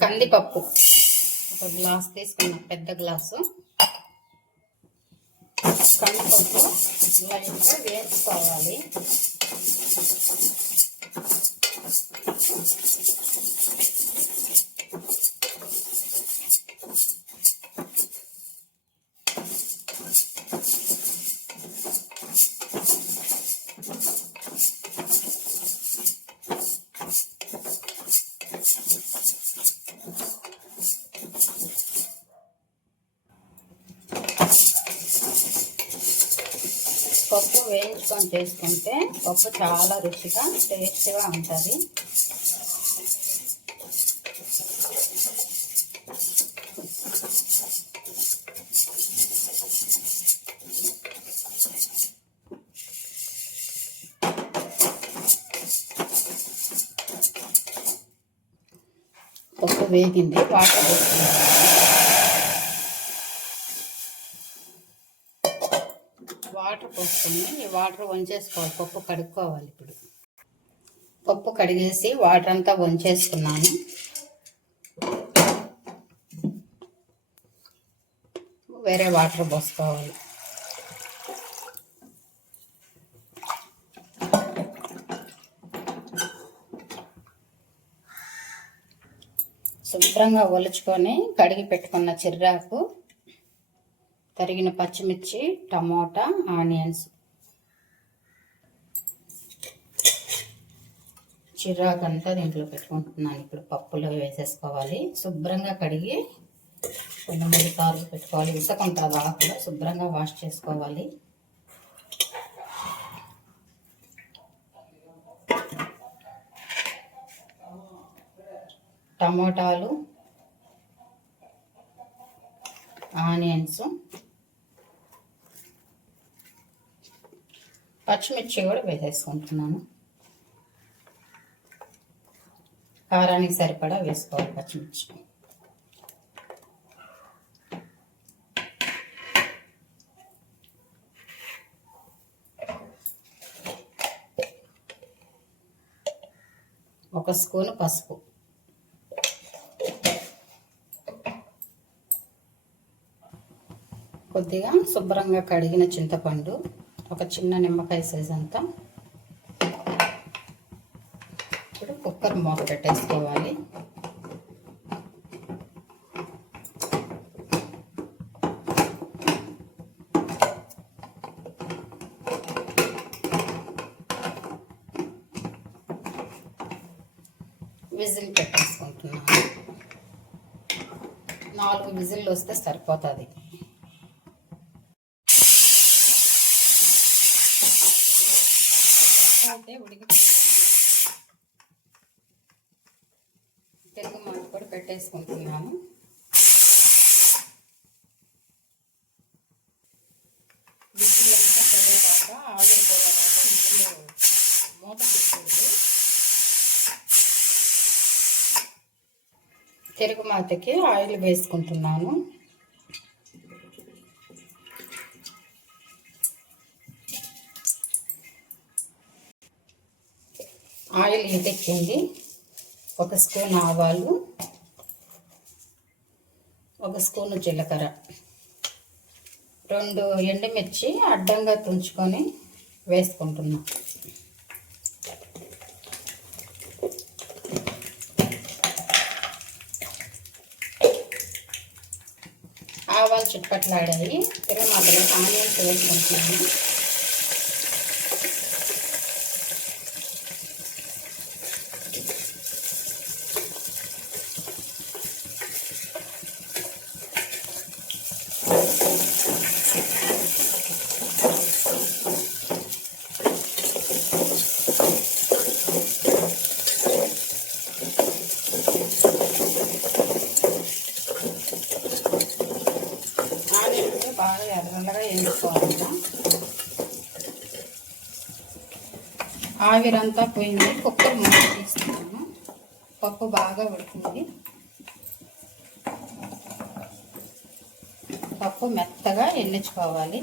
కందిపప్పు. ఒక గ్లాస్ తీసుకున్నాం పెద్ద గ్లాసు. కందిపప్పు లైట్గా వేసుకోవాలి. పప్పు వేయించుకొని చేసుకుంటే పప్పు చాలా రుచిగా టేస్ట్గా ఉంటుంది. పప్పు వేగింది వాటర్ వేసుకుంటాం వాటర్ వాటర్ వంచేసుకోవాలి. పప్పు కడుక్కోవాలి ఇప్పుడు. పప్పు కడిగేసి వాటర్ అంతా వంచేసుకున్నాను వేరే వాటర్ పోసుకోవాలి. శుభ్రంగా ఒలుచుకొని కడిగి పెట్టుకున్న చిర్రాకు తరిగిన పచ్చిమిర్చి టమోటా ఆనియన్స్ చిరాకంతా దీంట్లో పెట్టుకుంటున్నాను. ఇప్పుడు పప్పులో వేసేసుకోవాలి. శుభ్రంగా కడిగి రెండు మూడు సార్లు పెట్టుకోవాలి. ఇసుకుంటుంది ఆకులో శుభ్రంగా వాష్ చేసుకోవాలి. టమోటాలు ఆనియన్స్ పచ్చిమిర్చి కూడా వేసేసుకుంటున్నాను. కారానికి సరిపడా వేసుకోవాలి పచ్చిమిర్చి. ఒక స్పూను పసుపు. కొద్దిగా శుభ్రంగా కడిగిన చింతపండు ఒక చిన్న నిమ్మకాయ సైజ్ అంతా. ఇప్పుడు మూత పెట్టేసుకోవాలి విజిల్ పెట్టేసుకుంటున్నాను. నాలుగు విజిల్లు వస్తే సరిపోతుంది. అయితే ఉడికి మాట కూడా పోయేదాక మూత పెట్టకూడదు. తెలుగు మాతకి ఆయిల్ వేసుకుంటున్నాను. ఆయిల్ ఎదెక్కింది ఒక స్పూన్ ఆవాలు. ఒక స్పూను జీలకర్ర. రెండు ఎండుమిర్చి అడ్డంగా తుంచుకొని వేసుకుంటున్నాం. ఆవాలు చుట్టుపట్లాడాయి తిరుమలలో ఆనియన్స్ వేసుకుంటున్నాను ఆనియన్స్ బాగా ఎర్రగా వేయించుకోవాలంట ఆవిరంతా పోయింది కుక్కర్ మూత తీస్తున్నాను. పప్పు బాగా ఉడికింది. పప్పు మెత్తగా ఎన్నించుకోవాలి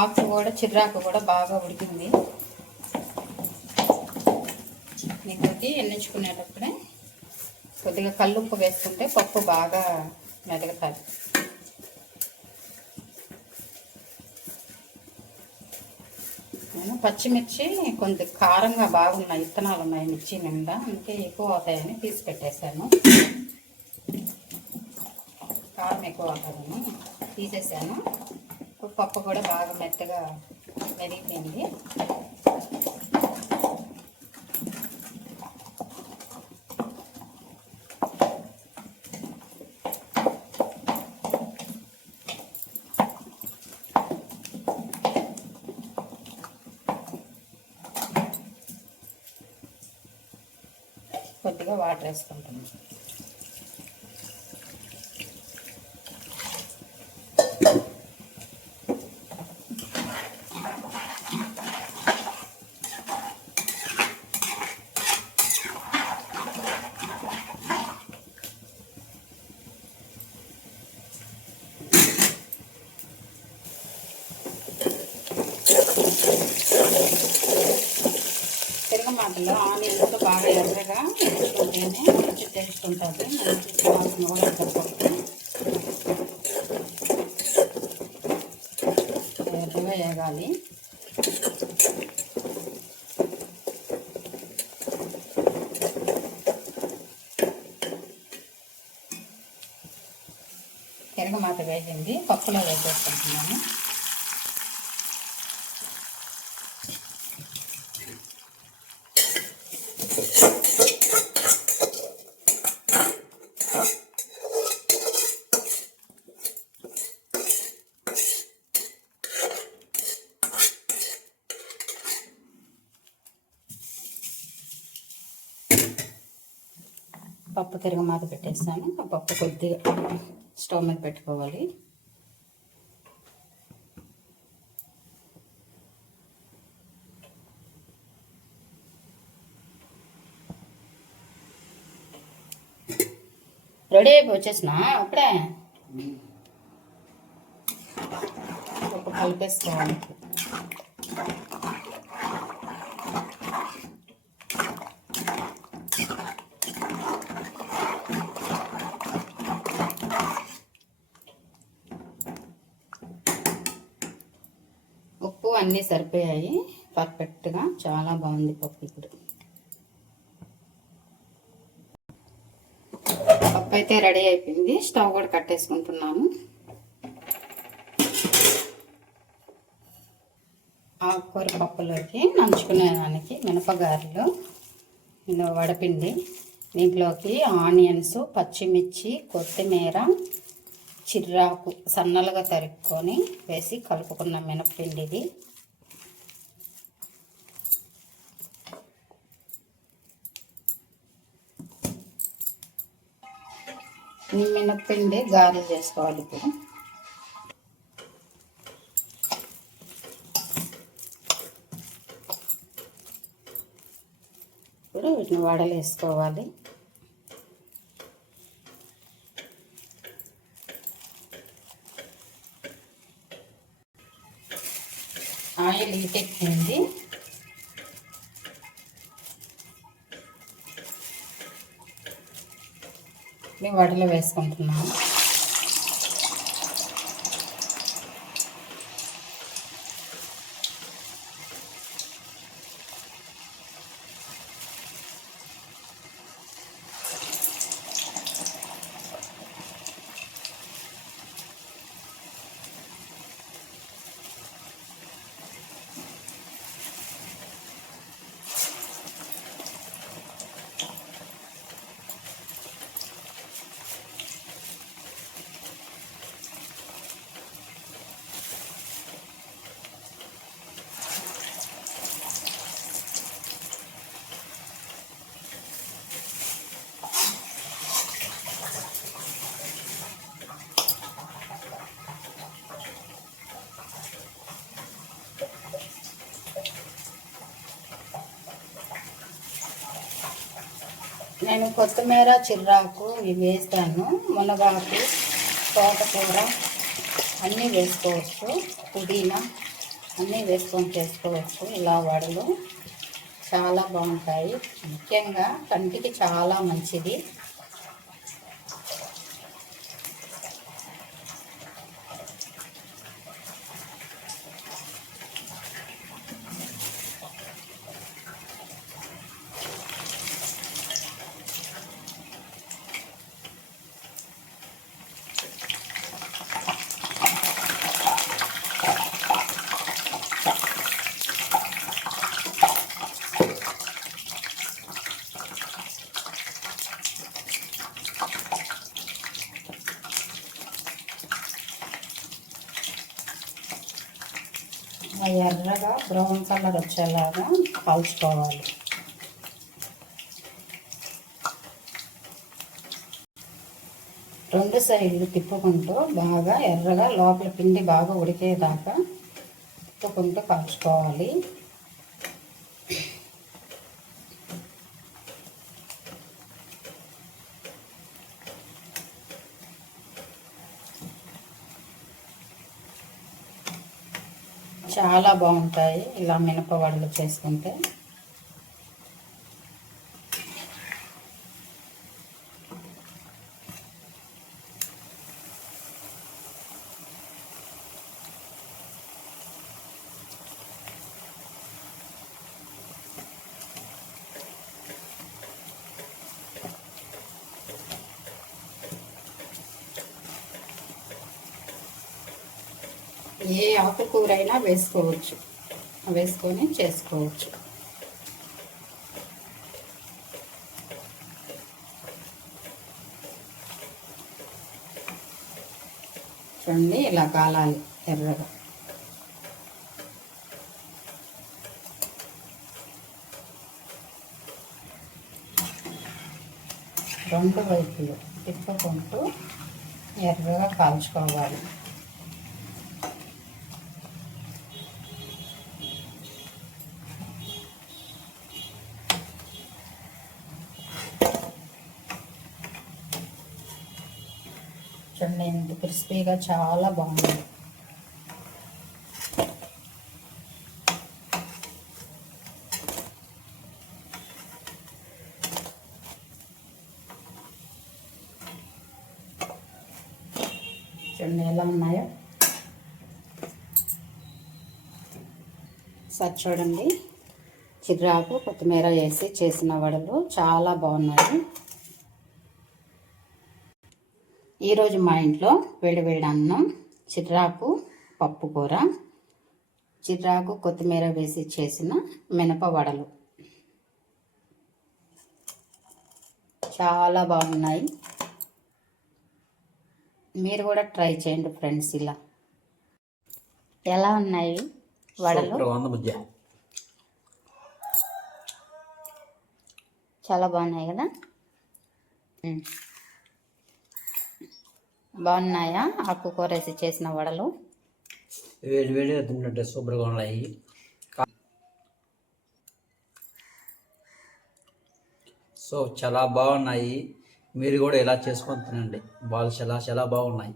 ఆకు కూడా చిర్రాకు కూడా బాగా ఉడికింది. పప్పులోకి ఎన్నించుకునేటప్పుడే కొద్దిగా కల్లుప్పు వేసుకుంటే పప్పు బాగా మెదగతాది. నేను పచ్చిమిర్చి కొంచెం కారంగా బాగున్నాయి విత్తనాలు ఉన్నాయి మిర్చి నిండా అందుకే ఎక్కువ అవుతాయని తీసి పెట్టేశాను. కారం ఎక్కువ అవుతుందని తీసేసాను పప్పు కూడా బాగా మెత్తగా మెరిగిపోయింది కొద్దిగా వాటర్ వేసుకుంటాం తిరగమాటలో ఆనియన్స్ బాగా ఎర్రగా ఉంటేనే మంచి టేస్ట్ ఉంటుంది. మంచి వాసన కూడా ఉంటుంది ఎర్రగా వేగాలి. తిరగమాత వేసింది పప్పులో వేసేసుకుంటున్నాను. పప్పు తిరగమాత పెట్టేస్తాను. ఆ పప్పు కొద్దిగా స్టవ్ మీద పెట్టుకోవాలి. రెడీ అయిపోయి వచ్చేసిన? అప్పుడే? పప్పు కలిపేసుకోవాలి. అన్నీ సరిపోయాయి. పర్ఫెక్ట్గా చాలా బాగుంది పప్పు ఇప్పుడు. పప్పు అయితే రెడీ అయిపోయింది. స్టవ్ కూడా కట్టేసుకుంటున్నాము. ఆకుకూర పప్పులోకి నంచుకునేదానికి మినపగారెలు నేను వడపిండి దీంట్లోకి ఆనియన్స్ పచ్చిమిర్చి కొత్తిమీర చిర్రాకు సన్నలుగా తరుక్కొని వేసి కలుపుకున్న మినపిండిది ఈ మినప్పిండి గారెలు చేసుకోవాలి ఇప్పుడు. ఇప్పుడు వీటిని వడలు వేసుకోవాలి. ఆయిల్ ఈటెక్కింది మేము వాటిలో వేసుకుంటున్నాను. నేను కొత్తిమీర చిర్రాకు ఇవి వేస్తాను. మునగాకు తోటకూర అన్నీ వేసుకోవచ్చు. పుదీనా అన్నీ వేసుకొని చేసుకోవచ్చు. ఇలా వడలు చాలా బాగుంటాయి. ముఖ్యంగా కంటికి చాలా మంచిది ఆ ఎర్రగా బ్రౌన్ కలర్ వచ్చేలాగా కాల్చుకోవాలి. రెండు సైడ్లు తిప్పుకుంటూ బాగా ఎర్రగా లోపల పిండి బాగా ఉడికేదాకా తిప్పుకుంటూ కాల్చుకోవాలి. చాలా బాగుంటాయి. ఇలా మినప వడలు చేసుకుంటే. ఏ ఆకుకూర అయినా వేసుకోవచ్చు. వేసుకొని చేసుకోవచ్చు. చూడండి ఇలా కాలాలి ఎర్రగా. రెండు వైపులు తిప్పుకుంటూ ఎర్రగా కాల్చుకోవాలి. క్రిస్పీగా చాలా బాగుంది. చూడండి ఎలా ఉన్నాయో. సార్ చూడండి. చిరాకు కొత్తిమీర వేసి చేసిన వడలు చాలా బాగున్నాయి. ఈరోజు మా ఇంట్లో వేడి వేడి అన్నం చిర్రాకు పప్పు కూర చిర్రాకు కొత్తిమీర వేసి చేసిన మినప వడలు. చాలా బాగున్నాయి. మీరు కూడా ట్రై చేయండి ఫ్రెండ్స్ ఇలా. ఎలా ఉన్నాయి వడలు? చాలా బాగున్నాయి కదా. బాగున్నాయా? ఆకుకూర వేసి చేసిన వడలు? వేడి వేడిగా తింటుంటే సూపర్గా ఉన్నాయి. సో చాలా బాగున్నాయి. మీరు కూడా ఇలా చేసుకొని తినండి. బాగా చాలా చాలా బాగున్నాయి.